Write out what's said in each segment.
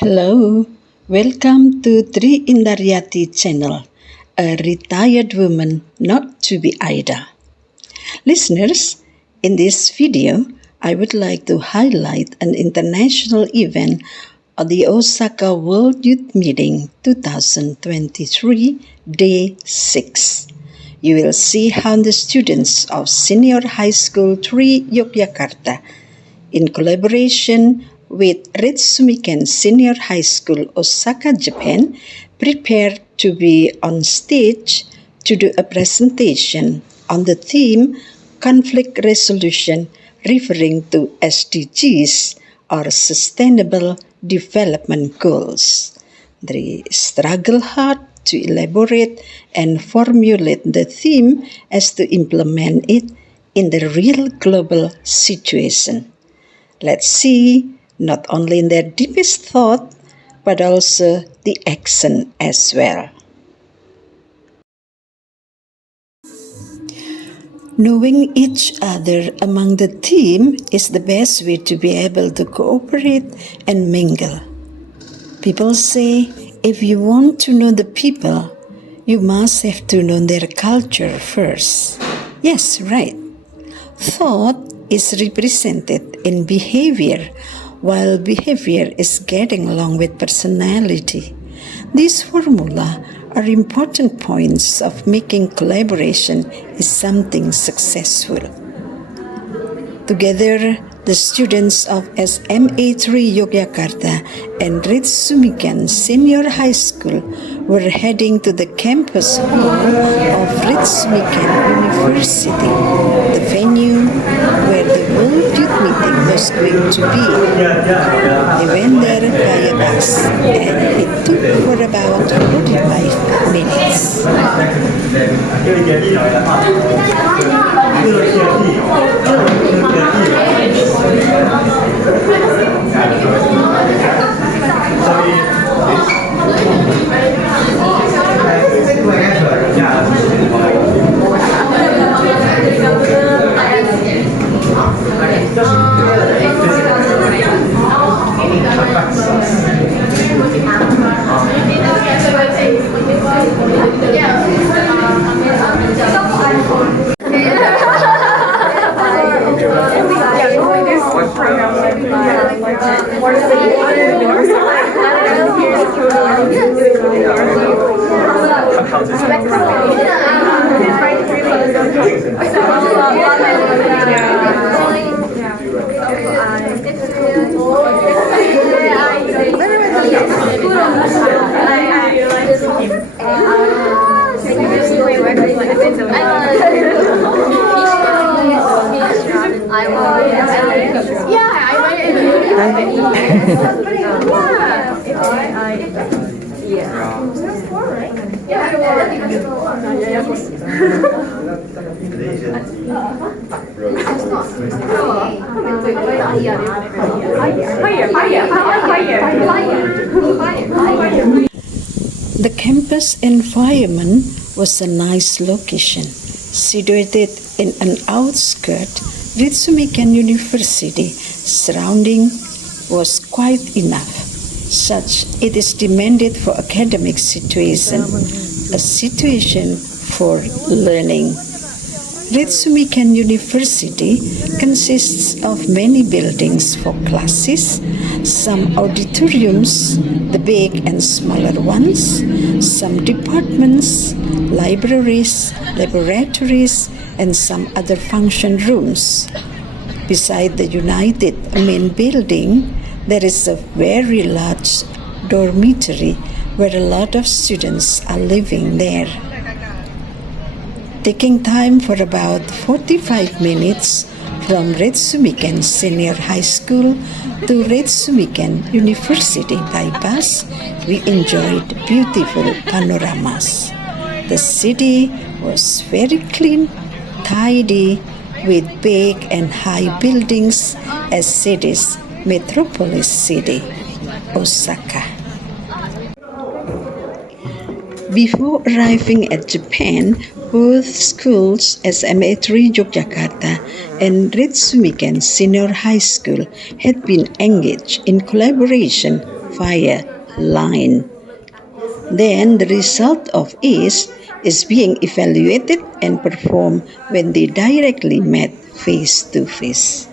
Hello, welcome to Tri Indaryati channel, a retired woman not to be idle. Listeners, in this video, I would like to highlight an international event of the Osaka World Youth Meeting 2023, Day 6. You will see how the students of Senior High School Yogyakarta, in collaboration with Ritsumeikan Senior High School, Osaka, Japan, prepared to be on stage to do a presentation on the theme Conflict Resolution, referring to SDGs or Sustainable Development Goals. They struggle hard to elaborate and formulate the theme as to implement it in the real global situation. Let's see not only in their deepest thought, but also the action as well. Knowing each other among the team is the best way to be able to cooperate and mingle. People say if you want to know the people, you must have to know their culture first. Yes, right. Thought is represented in behavior, while behavior is getting along with personality. These formula are important points of making collaboration is something successful. Together, the students of SMA3 Yogyakarta and Ritsumeikan Senior High School were heading to the campus hall of Ritsumeikan University, the venue where the World Youth Meeting was going to be. They went there by a bus, and it took for about 45 minutes. The campus environment was a nice location, situated in an outskirt. Ritsumeikan University surrounding was quite enough. Such it is demanded for academic situation, a situation for learning. Ritsumeikan University consists of many buildings for classes, some auditoriums, the big and smaller ones, some departments, libraries, laboratories, and some other function rooms. Beside the United main building, there is a very large dormitory where a lot of students are living there. Taking time for about 45 minutes from Ritsumeikan Senior High School to Ritsumeikan University by bus, we enjoyed beautiful panoramas. The city was very clean, tidy, with big and high buildings as city's metropolis city, Osaka. Before arriving at Japan, both schools, SMA3 Yogyakarta and Ritsumeikan Senior High School, had been engaged in collaboration fire line. Then the result of each is being evaluated and performed when they directly met face to face.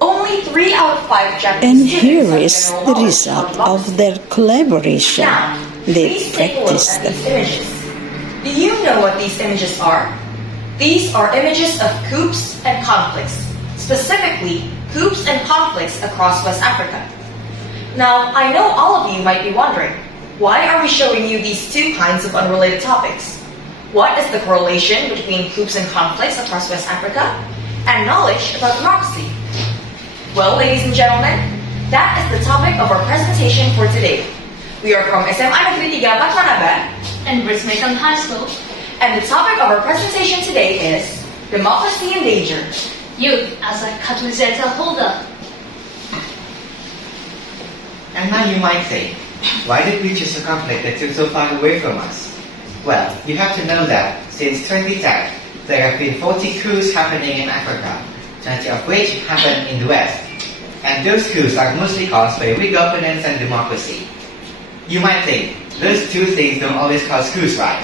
Only 3 out of 5 Japanese And students here have is general the knowledge result about of their collaboration. Now, They please take a look practiced at them. these images. Do you know what these images are? These are images of coups and conflicts, specifically coups and conflicts across West Africa. Now, I know all of you might be wondering, why are we showing you these two kinds of unrelated topics? What is the correlation between coups and conflicts across West Africa and knowledge about democracy? Well, ladies and gentlemen, that is the topic of our presentation for today. We are from SMA Negeri 3 Batmanaba and Ritsumeikan High School, and the topic of our presentation today is Democracy in Danger. Youth as a catalyst holder. And now you might say, why did we choose a conflict that took so far away from us? Well, you have to know that since 2010, there have been 40 coups happening in Africa, 20 of which happened in the West. And those coups are mostly caused by weak governance and democracy. You might think, those two things don't always cause coups, right?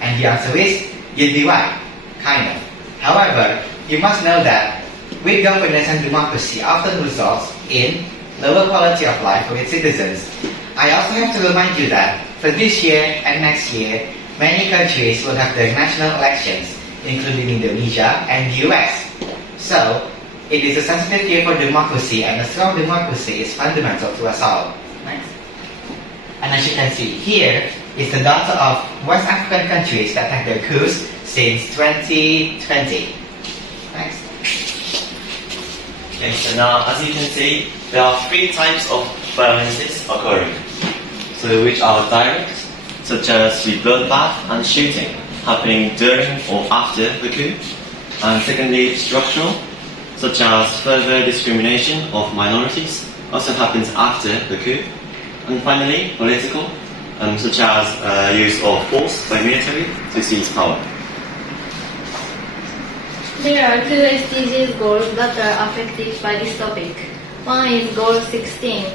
And the answer is, you'd be right, kind of. However, you must know that weak governance and democracy often results in lower quality of life for its citizens. I also have to remind you that for this year and next year, many countries will have their national elections, including Indonesia and the US. So, it is a sensitive year for democracy, and a strong democracy is fundamental to us all. Next. And as you can see, here is the data of West African countries that had their coups since 2020. Next. Okay, so now as you can see, there are 3 types of violences occurring. So which are direct, such as the bloodbath and shooting, happening during or after the coup. And secondly, structural, such as further discrimination of minorities, also happens after the coup. And finally, political, such as use of force by military to seize power. There are 2 SDGs goals that are affected by this topic. One is goal 16.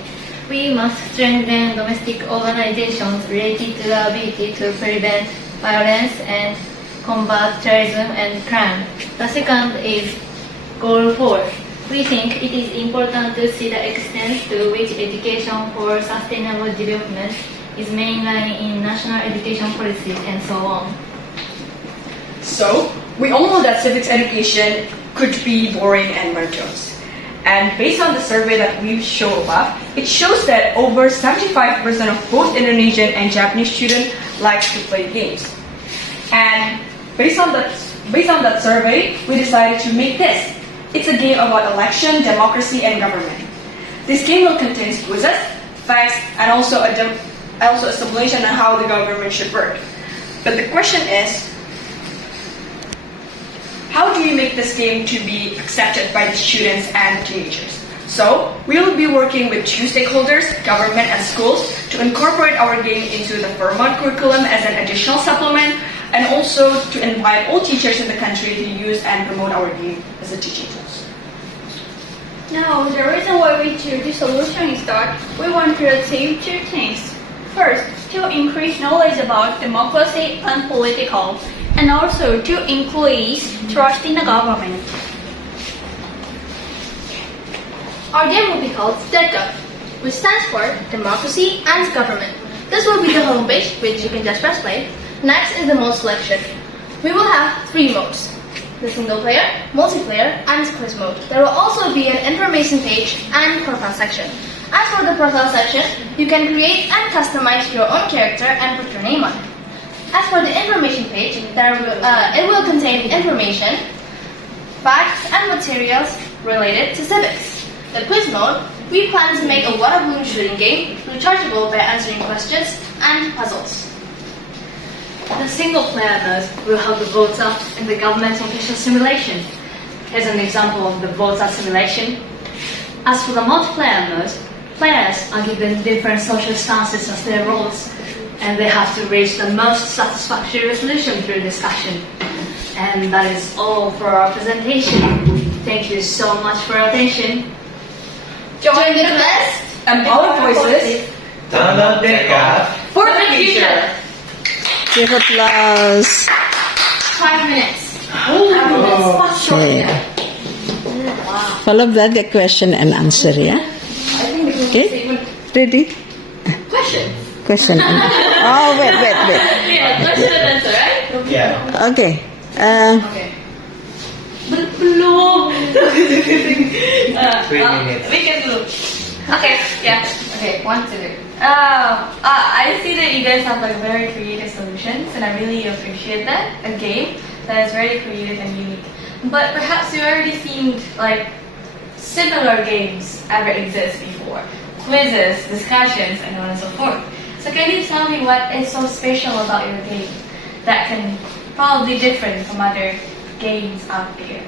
We must strengthen domestic organizations related to the ability to prevent violence and combat terrorism and crime. The second is goal 4. We think it is important to see the extent to which education for sustainable development is mainlined in national education policies and so on. So, we all know that civics education could be boring and monotonous. And based on the survey that we show above, it shows that over 75% of both Indonesian and Japanese students like to play games. And based on that survey, we decided to make this. It's a game about election, democracy, and government. This game will contain quizzes, facts, and also a simulation on how the government should work. But the question is, how do you make this game to be accepted by the students and the teenagers? So, we will be working with 2 stakeholders, government and schools, to incorporate our game into the formal curriculum as an additional supplement, and also to invite all teachers in the country to use and promote our game as a teaching tool. Now, the reason why we choose this solution is that we want to achieve 2 things. First, to increase knowledge about democracy and political, and also to increase trust in the government. Our game will be called DECA, which stands for Democracy and Government. This will be the homepage, which you can just press play. Next is the mode selection. We will have 3 modes: the single player, multiplayer, and quiz mode. There will also be an information page and profile section. As for the profile section, you can create and customize your own character and put your name on it. As for the information page, it will contain information, facts, and materials related to civics. The quiz mode, we plan to make a water balloon shooting game rechargeable by answering questions and puzzles. The single-player mode will help the voter in the government official simulation. Here's an example of the voter simulation. As for the multiplayer mode, players are given different social stances as their roles, and they have to reach the most satisfactory resolution through discussion. And that is all for our presentation. Thank you so much for your attention. Join the best And our voices Turn up the cup. for the future. Give applause. 5 minutes. Okay. Follow that the question and answer, yeah? Okay? Ready? Questions. Question and oh, wait. Yeah, question and answer, right? Yeah. Okay. Belum. 3 minutes. We can look. Okay, yeah. Okay, 1, 2. I see that you guys have like very creative solutions, and I really appreciate that. A game that is very creative and unique. But perhaps you already seen like similar games ever exist before, quizzes, discussions, and so on and so forth. So can you tell me what is so special about your game that can probably different from other games out there?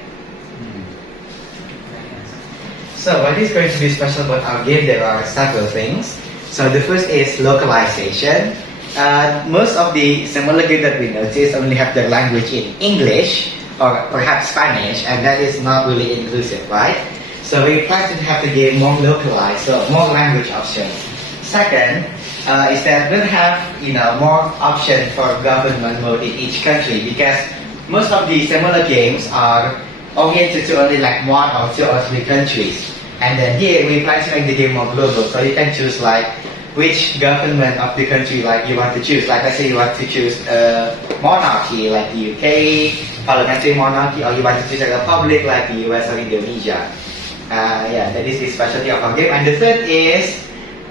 So what is going to be special about our game? There are several things. So the first is localization. Most of the similar games that we notice only have their language in English or perhaps Spanish, and that is not really inclusive, right? So we plan to have the game more localized, so more language options. Second, is that we'll have more options for government mode in each country, because most of the similar games are oriented to only like 1 or 2 or 3 countries. And then here we plan to make the game more global, so you can choose like which government of the country like you want to choose. Like let's say you want to choose a monarchy like the UK, parliamentary monarchy, or you want to choose a republic like the US or Indonesia. Yeah, that is the specialty of our game. And the third is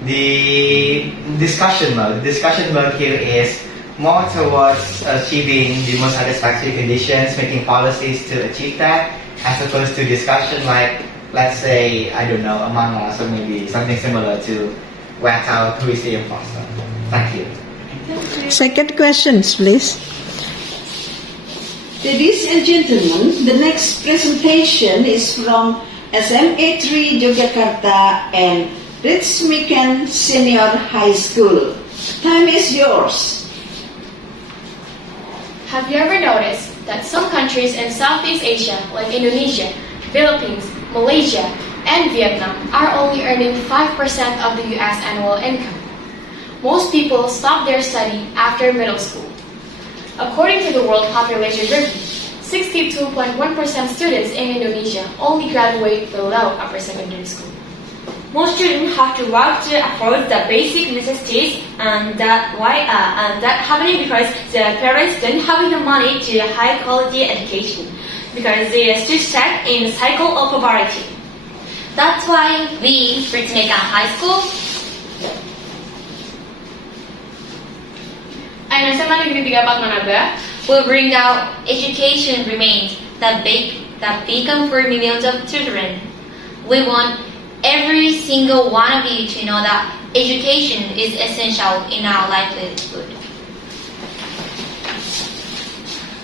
the discussion mode. The discussion mode here is more towards achieving the most satisfactory conditions, making policies to achieve that, as opposed to discussion like, let's say, I don't know, Among Us, or maybe something similar to Work Out Who is the Imposter. Thank you. Second questions, please. Ladies and gentlemen, the next presentation is from SMA 3 Yogyakarta and Ritsumeikan Senior High School. Time is yours. Have you ever noticed that some countries in Southeast Asia, like Indonesia, Philippines, Malaysia, and Vietnam, are only earning 5% of the US annual income? Most people stop their study after middle school. According to the World Population Review, 62.1% students in Indonesia only graduate below upper secondary school. Most students have to work to afford the basic necessities, and that happening because their parents don't have enough money to high quality education, because they are still stuck in the cycle of poverty. That's why we, Ritsumeikan High School, and SMA Negeri 3 Manado will bring out education remains that beacon for millions of children. We want every single one of you to know that education is essential in our livelihood.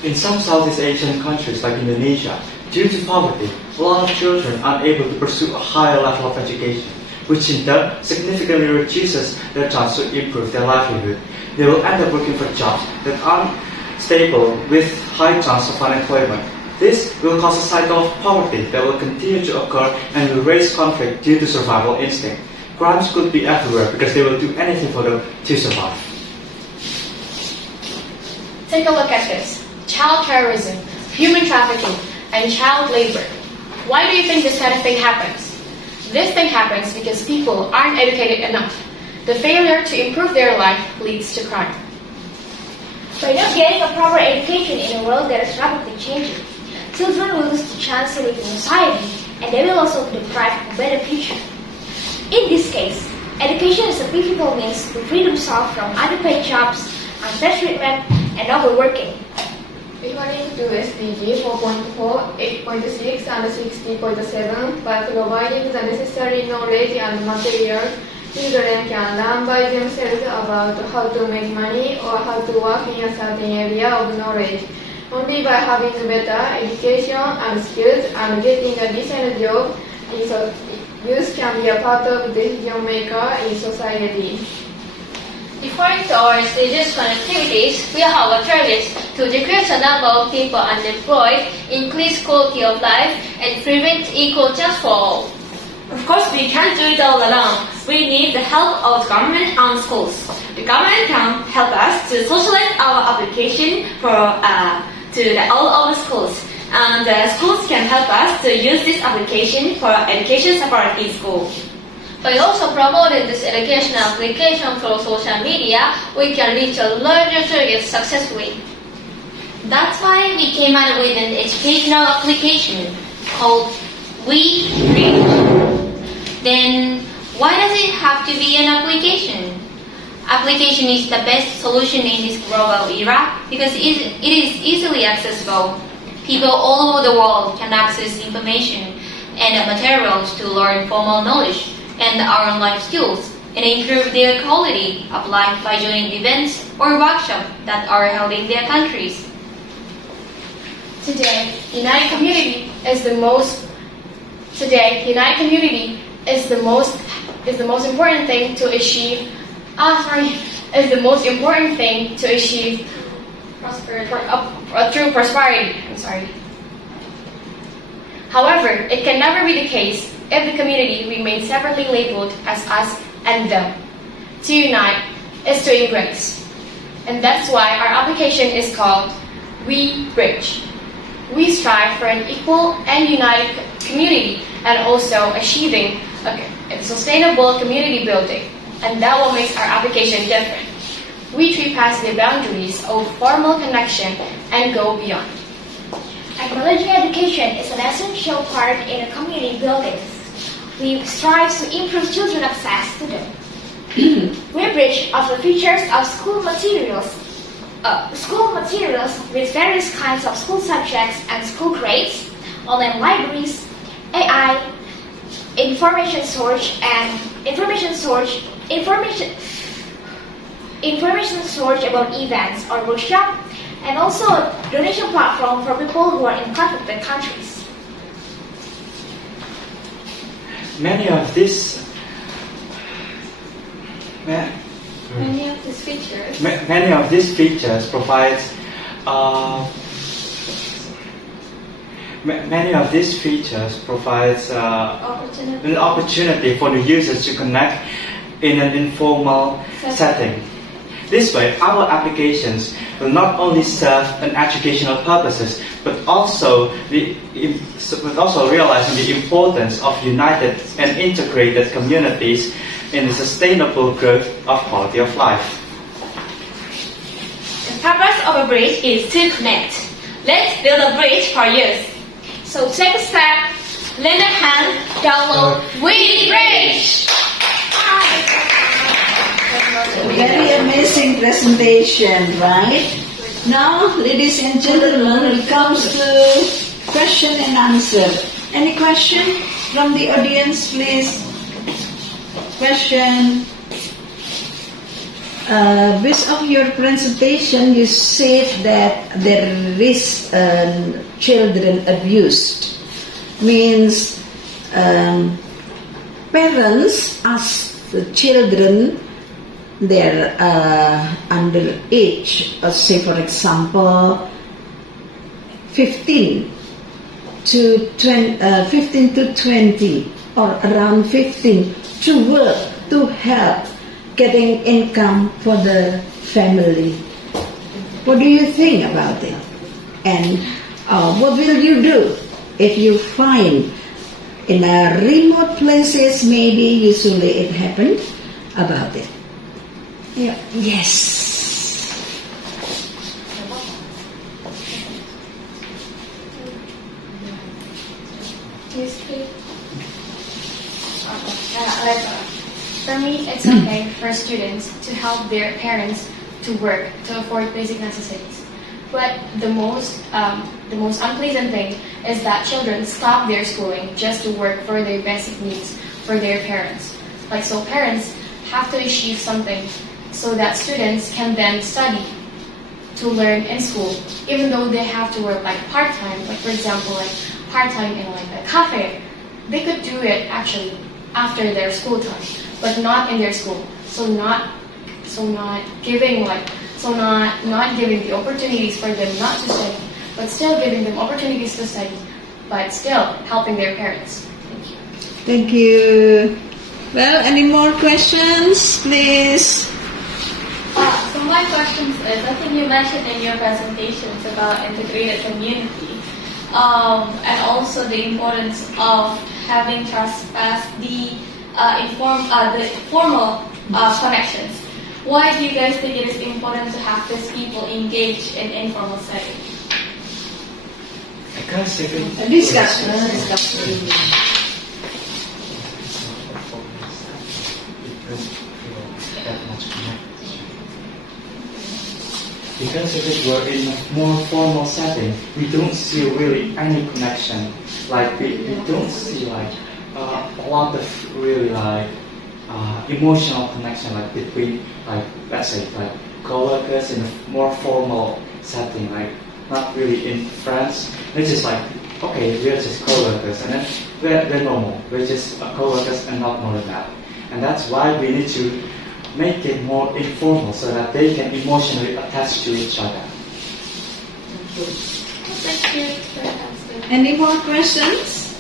In some Southeast Asian countries like Indonesia, due to poverty, a lot of children are unable to pursue a higher level of education, which in turn significantly reduces their chance to improve their livelihood. They will end up working for jobs that aren't stable with high chance of unemployment. This will cause a cycle of poverty that will continue to occur and will raise conflict due to survival instinct. Crimes could be everywhere because they will do anything for them to survive. Take a look at this. Child terrorism, human trafficking, and child labor. Why do you think this kind of thing happens? This thing happens because people aren't educated enough. The failure to improve their life leads to crime. By not getting a proper education in a world that is rapidly changing, children will lose the chance to live in society, and they will also be deprived of a better future. In this case, education is a pivotal means to free themselves from underpaid jobs, unfair treatment, and overworking. According to SDG 4.4, 8.6, and 60.7, by providing the necessary knowledge and materials, children can learn by themselves about how to make money or how to work in a certain area of knowledge. Only by having better education and skills and getting a decent job, youth can be a part of decision maker in society. Referring to our SDGs activities, we have a target to decrease the number of people unemployed, increase quality of life, and prevent equal chance for all. Of course, we can't do it all alone. We need the help of government and schools. The government can help us to socialize our application all our schools. And schools can help us to use this application for education support in school. By also promoting this educational application through social media, we can reach a larger target successfully. That's why we came out with an educational application called We Reach. Then why does it have to be an application? Application is the best solution in this global era because it is easily accessible. People all over the world can access information and materials to learn formal knowledge and our life skills and improve their quality of life by joining events or workshops that are held in their countries. Today, United Community is the most important thing to achieve. True prosperity. However, it can never be the case if the community remains separately labeled as us and them. To unite is to embrace. And that's why our application is called We Bridge. We strive for an equal and united community and also achieving a sustainable community building. And that what makes our application different. We trespass the boundaries of formal connection and go beyond. Acknowledging education is an essential part in a community building. We strive to improve children's access to them. We Bridge offer features of school materials with various kinds of school subjects and school grades, online libraries, AI, information storage about events or workshops, and also a donation platform for people who are in conflicted countries. Many of these features provides an opportunity for the users to connect in an informal setting. This way, our applications will not only serve an educational purposes, but also realizing the importance of united and integrated communities in the sustainable growth of quality of life. The purpose of a bridge is to connect. Let's build a bridge for youth. So take a step, lend a hand, download We Bridge! Very amazing presentation, right? Now, ladies and gentlemen, it comes to question and answer. Any question from the audience, please? Question. Based on your presentation, you said that there is children abused. Means parents ask the children they're underage, say for example 15 to 20 or around 15 to work to help getting income for the family. What do you think about it? And what will you do if you find in remote places, maybe usually it happened, about it? Yeah. Yes. For me, it's okay for students to help their parents to work to afford basic necessities. But the most unpleasant thing is that children stop their schooling just to work for their basic needs for their parents. So parents have to achieve something so that students can then study to learn in school, even though they have to work part-time, for example, part-time in a cafe. They could do it actually after their school time, but not in their school. So So not giving the opportunities for them not to study, but still giving them opportunities to study, but still helping their parents. Thank you. Thank you. Well, any more questions, please? So my question is, I think you mentioned in your presentations about integrated community, and also the importance of having trust past the formal connections. Why do you guys think it is important to have these people engage in informal setting? Discussion. Because if it were in a more formal setting, we don't see really any connection. Like we don't see like a lot of really like emotional connection like between like let's say like co-workers in a more formal setting, like not really in friends. It's just like okay, we're just co-workers and then we're normal. We're just co-workers and not more than that. And that's why we need to make it more informal so that they can emotionally attach to each other. Thank you. Any more questions?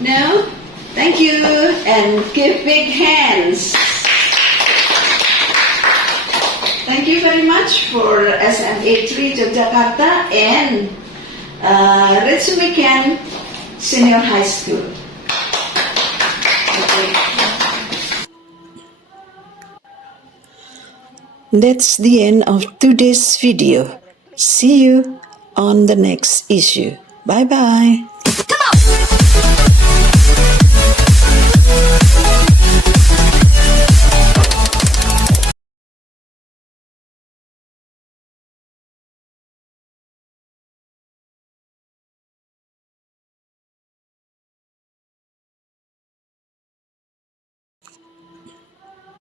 No? Thank you, and give big hands. Thank you very much for SMA 3 Yogyakarta and Ritsumeikan Senior High School. That's the end of today's video. See you on the next issue. Bye-bye.